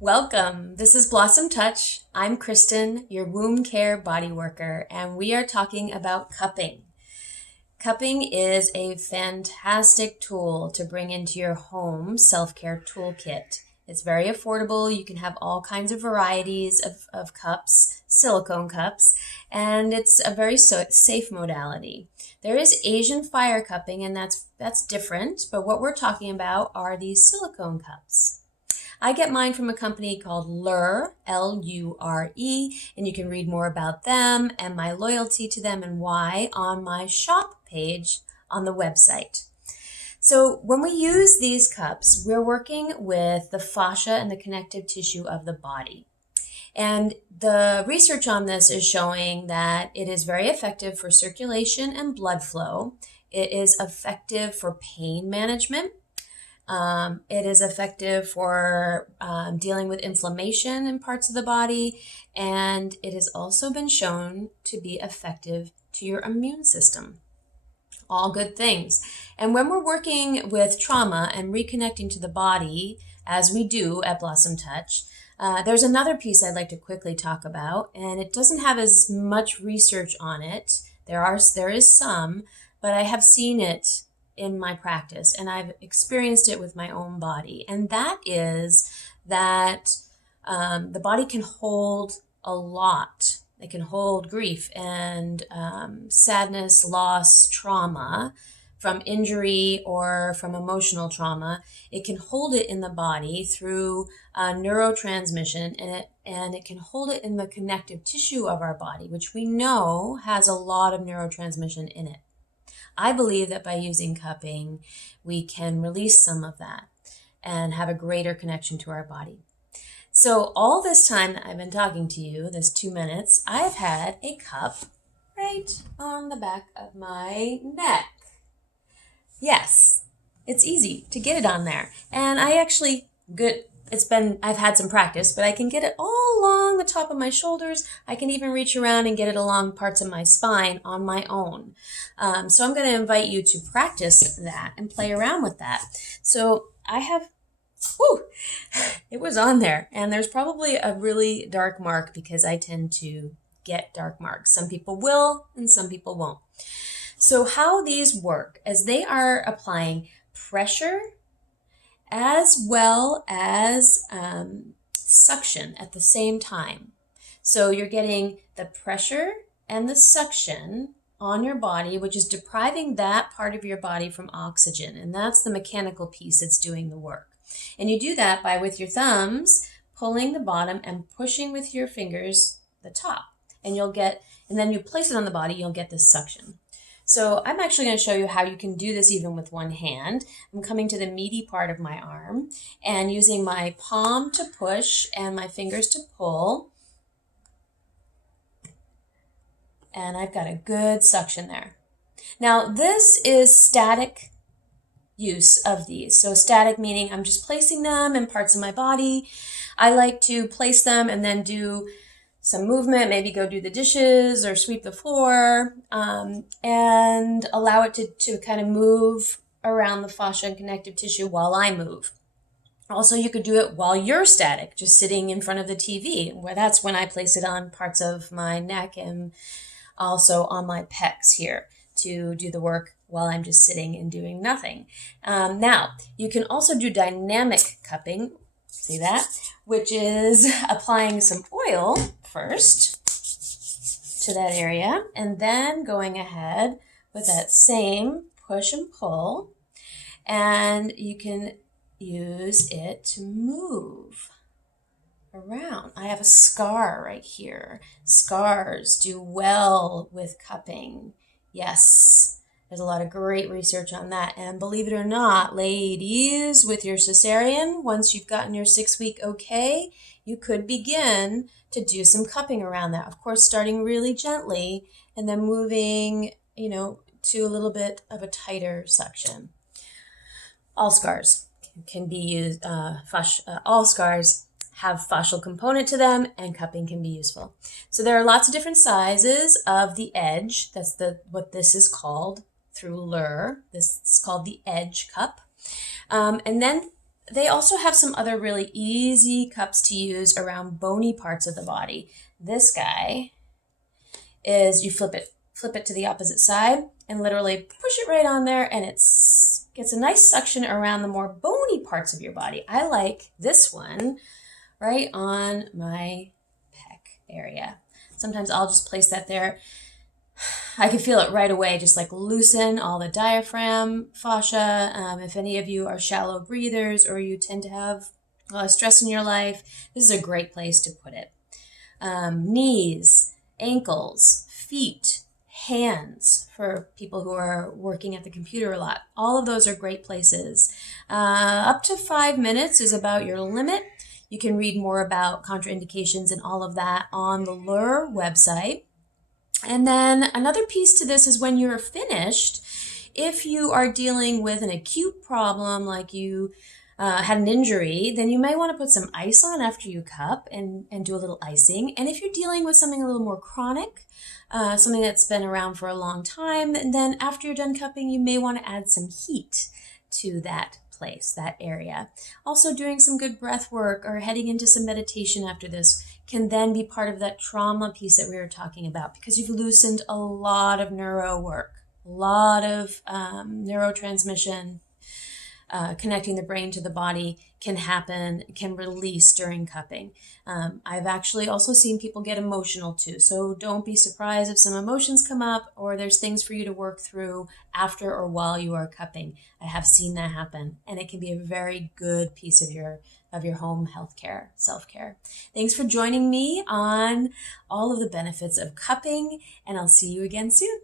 Welcome. This is Blossom Touch. I'm Kristen, your womb care body worker, and we are talking about cupping. Cupping is a fantastic tool to bring into your home self-care toolkit. It's very affordable. You can have all kinds of varieties of cups, silicone cups, and it's a very safe modality. There is Asian fire cupping, and that's different, but what we're talking about are these silicone cups. I get mine from a company called Lure, L-U-R-E, and you can read more about them and my loyalty to them and why on my shop page on the website. So when we use these cups, we're working with the fascia and the connective tissue of the body. And the research on this is showing that it is very effective for circulation and blood flow. It is effective for pain management. It is effective for dealing with inflammation in parts of the body, and it has also been shown to be effective to your immune system. All good things. And when we're working with trauma and reconnecting to the body, as we do at Blossom Touch, there's another piece I'd like to quickly talk about, and it doesn't have as much research on it. There is some, but I have seen it in my practice, and I've experienced it with my own body. And that is that the body can hold a lot. It can hold grief and sadness, loss, trauma from injury or from emotional trauma. It can hold it in the body through neurotransmission, and it can hold it in the connective tissue of our body, which we know has a lot of neurotransmission in it. I believe that by using cupping, we can release some of that and have a greater connection to our body. So all this time that I've been talking to you, this 2 minutes, I've had a cup right on the back of my neck. Yes, it's easy to get it on there. And I've had some practice, but I can get it all along the top of my shoulders. I can even reach around and get it along parts of my spine on my own. So I'm going to invite you to practice that and play around with that. So it was on there, and there's probably a really dark mark because I tend to get dark marks. Some people will and some people won't. So how these work is they are applying pressure as well as suction at the same time. So you're getting the pressure and the suction on your body, which is depriving that part of your body from oxygen. And that's the mechanical piece that's doing the work. And you do that by, with your thumbs, pulling the bottom and pushing with your fingers the top. And then you place it on the body, you'll get this suction. So I'm actually going to show you how you can do this even with one hand. I'm coming to the meaty part of my arm and using my palm to push and my fingers to pull. And I've got a good suction there. Now this is static use of these. So static meaning I'm just placing them in parts of my body. I like to place them and then do some movement, maybe go do the dishes or sweep the floor, and allow it to kind of move around the fascia and connective tissue while I move. Also, you could do it while you're static, just sitting in front of the TV, where that's when I place it on parts of my neck and also on my pecs here to do the work while I'm just sitting and doing nothing. Now, you can also do dynamic cupping, see that? Which is applying some oil first to that area and then going ahead with that same push and pull, and you can use it to move around. I have a scar right here. Scars do well with cupping. Yes, there's a lot of great research on that. And believe it or not, ladies, with your cesarean, once you've gotten your 6-week okay, you could begin to do some cupping around that. Of course, starting really gently and then moving, to a little bit of a tighter suction. All scars can be used, all scars have fascial component to them, and cupping can be useful. So there are lots of different sizes of the edge. That's what this is called through Lure. This is called the edge cup. And then They also have some other really easy cups to use around bony parts of the body. This guy is you flip it to the opposite side and literally push it right on there, and it's gets a nice suction around the more bony parts of your body. I like this one right on my pec area. Sometimes I'll just place that there. I can feel it right away, just like loosen all the diaphragm fascia. If any of you are shallow breathers or you tend to have stress in your life, this is a great place to put it. Knees, ankles, feet, hands for people who are working at the computer a lot. All of those are great places. Up to 5 minutes is about your limit. You can read more about contraindications and all of that on the Lure website. And then another piece to this is when you're finished, if you are dealing with an acute problem like you had an injury, then you may want to put some ice on after you cup and do a little icing. And if you're dealing with something a little more chronic, something that's been around for a long time, then after you're done cupping, you may want to add some heat to that place, that area. Also, doing some good breath work or heading into some meditation after this can then be part of that trauma piece that we were talking about, because you've loosened a lot of neuro work, a lot of neurotransmission, connecting the brain to the body can release during cupping. I've actually also seen people get emotional too. So don't be surprised if some emotions come up or there's things for you to work through after or while you are cupping. I have seen that happen, and it can be a very good piece of your home healthcare, self-care. Thanks for joining me on all of the benefits of cupping, and I'll see you again soon.